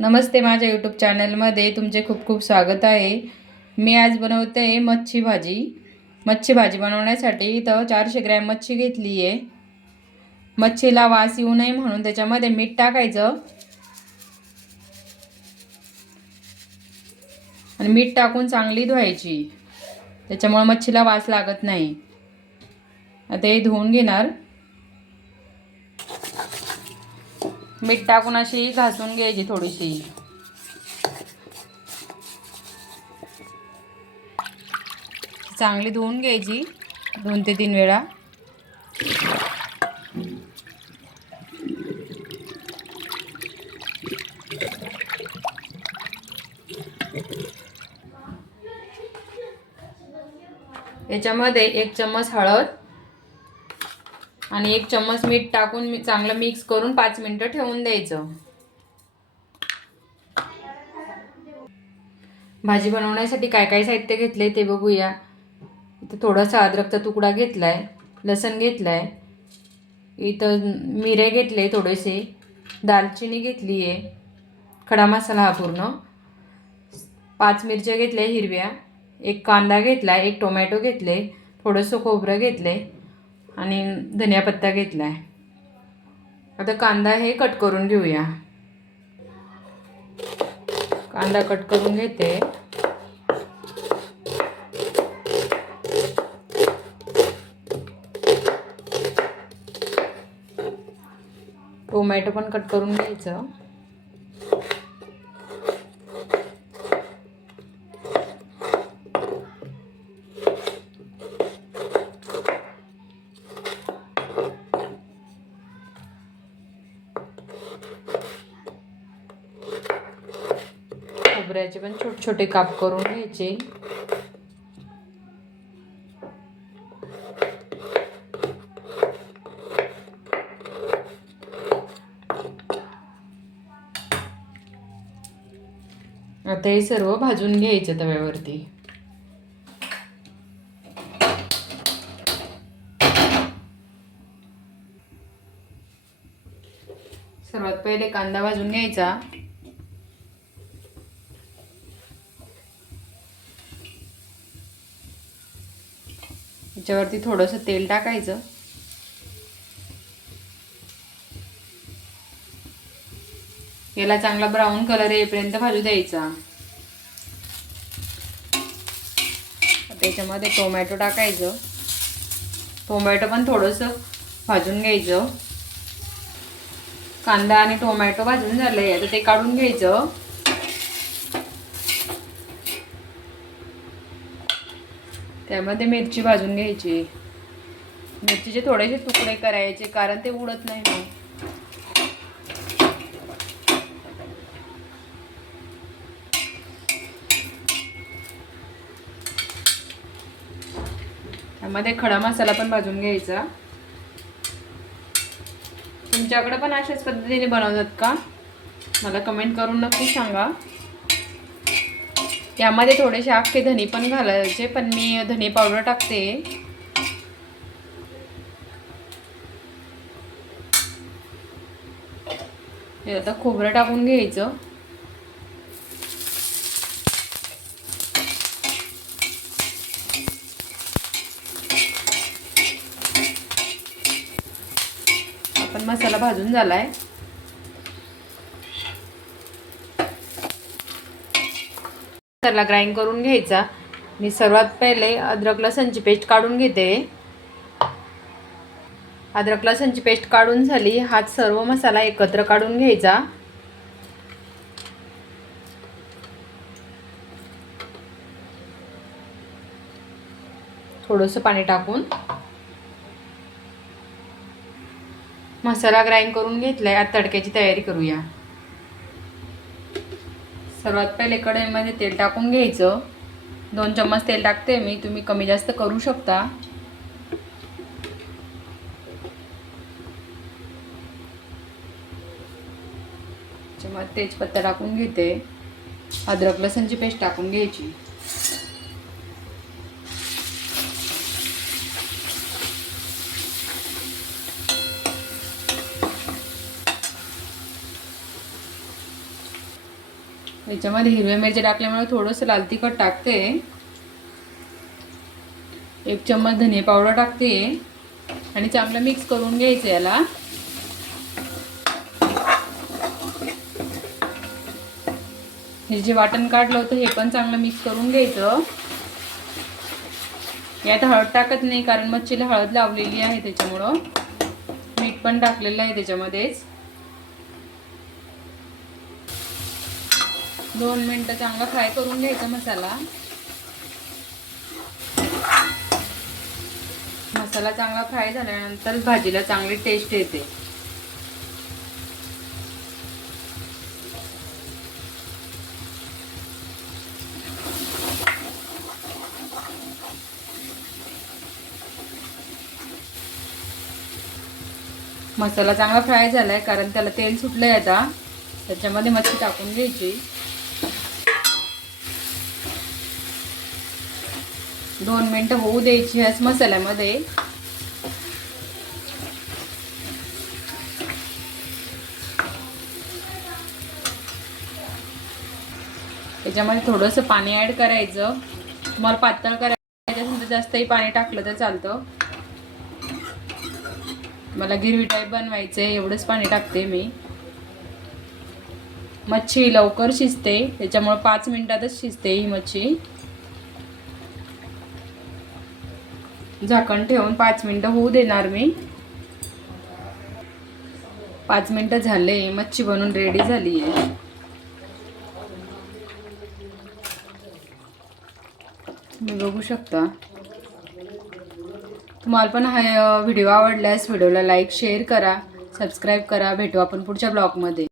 नमस्ते, माझ्या यूट्यूब चॅनलमध्ये तुमचे खूप खूप स्वागत आहे। मी आज बनवते मच्छी भाजी। मच्छी भाजी बनवण्यासाठी इथं 400 ग्रॅम मच्छी घेतली आहे। मच्छीला वास येऊ नये म्हणून त्याच्यामध्ये मीठ टाकायचं आणि मीठ टाकून चांगली धुवायची, त्याच्यामुळे मच्छीला वास लागत नाही। आता हे धुवून घेणार, मीठ टाकून अशी घासून घ्यायची थोडीशी। चांगली धुवून घ्यायची 2 ते 3 वेळा। याच्यामध्ये 1 चम्मच हळद आणि 1 चम्मच मीठ टाकून चांगलं मिक्स करून 5 मिनिटं ठेवून द्यायचं। भाजी बनवण्यासाठी काय काय साहित्य घेतले ते बघूया। इथं थोडासा अद्रकचा तुकडा घेतलाय, लसूण घेतलाय, इथं मिरे घेतले थोडेसे, दालचिनी घेतली आहे, खडा मसाला हा पूर्ण, 5 मिरच्या घेतल्या हिरव्या, 1 कांदा घेतलाय, 1 टोमॅटो घेतले, थोडंसं खोबरं घेतले आणि धनिया पत्ता घेतलाय। आता कांदा हे कट करून घेऊया। कांदा कट करून घेते। टोमॅटो पण कट करून घ्यायचं। खोबऱ्याचे पण छोटे छोटे काप करून घ्यायचे। आता हे सर्व भाजून घ्यायचं तव्यावरती। सर्वात पहिले कांदा भाजून घ्यायचा। याच्यावरती थोडंसं तेल टाकायचं। याला चांगला ब्राऊन कलर येईपर्यंत भाजू द्यायचा। त्याच्यामध्ये टोमॅटो टाकायचं। टोमॅटो पण थोडंसं भाजून घ्यायचं। कांदा आणि टोमॅटो भाजून झाले, आता ते काढून घ्यायचं। त्यामध्ये मिरची भाजून घ्यायची। मिरचीचे थोडेसे तुकडे करायचे कारण ते उडत नाही मग। त्यामध्ये खडा मसाला पण भाजून घ्यायचा। तुमच्याकडे पण अशाच पद्धतीने बनवतात का? मला कमेंट करून नक्की सांगा। यामध्ये थोडेसे अख्खे धने पण घालायचे, पण मी धने पावडर टाकते। हे आता खोबरं टाकून घ्यायचं। आपण मसाला भाजून झालाय। मसाला ग्राइंड करून घ्यायचा। मी सर्वात पहिले अद्रक लसूणची पेस्ट काढून घेते। अद्रक लसूणची पेस्ट काढून झाली, हा सर्व मसाला एकत्र काढून घ्यायचा। थोडंसं पाणी टाकून मसाला ग्राइंड करून घेतलाय। आता तडक्याची तयारी करूया। सर्वात पहिले कढईमध्ये तेल टाकून घ्यायचं। 2 चम्मच तेल टाकते मी, तुम्ही कमी जास्त करू शकता। त्याच्यामध्ये तेजपत्ता टाकून घेते। अद्रक लसूणची पेस्ट टाकून घ्यायची। याच्यामध्ये हिरव्या मिरच्या टाकल्यामुळे थोडंसं लाल तिखट टाकते. 1 चम्मच धने पावडर टाकते आणि चांगलं मिक्स करून घ्यायचं याला. हे जे वाटण काढलं होतं हे पण चांगलं मिक्स करून घ्यायचं. यात हळद टाकत नाही कारण मच्छीला हळद लावलेली आहे, त्याच्यामुळं मीठ पण टाकलेलं आहे त्याच्यामध्येच. 2 मिनिटं चांगला फ्राय करून घ्यायचा मसाला. मसाला चांगला फ्राय झाल्यानंतर भाजीला चांगली टेस्ट येते. मसाला चांगला फ्राय झालाय कारण त्याला तेल सुटलंय. आता त्याच्यामध्ये मच्छी टाकून घ्यायची. 2 मिनिटं होऊ द्यायची ह्याच मसाल्यामध्ये. त्याच्यामध्ये थोडंसं पाणी ॲड करायचं. तुम्हाला पातळ करायचं असेल तर जास्तही पाणी टाकलं तर चालतं. मला गिरवी टाईप बनवायचं आहे, एवढंच पाणी टाकते मी. मच्छी लवकर शिजते, त्याच्यामुळे 5 मिनिटातच शिजते ही मच्छी. झाकण ठेवून 5 मिनिटं होऊ देणार मी. 5 मिनिटं झाले, मच्छी बनवून रेडी झाली आहे. तुम्ही बघू शकता. तुम्हाला पण हा व्हिडिओ आवडल्यास व्हिडिओला लाईक शेअर करा, सबस्क्राईब करा. भेटू आपण पुढच्या ब्लॉगमध्ये.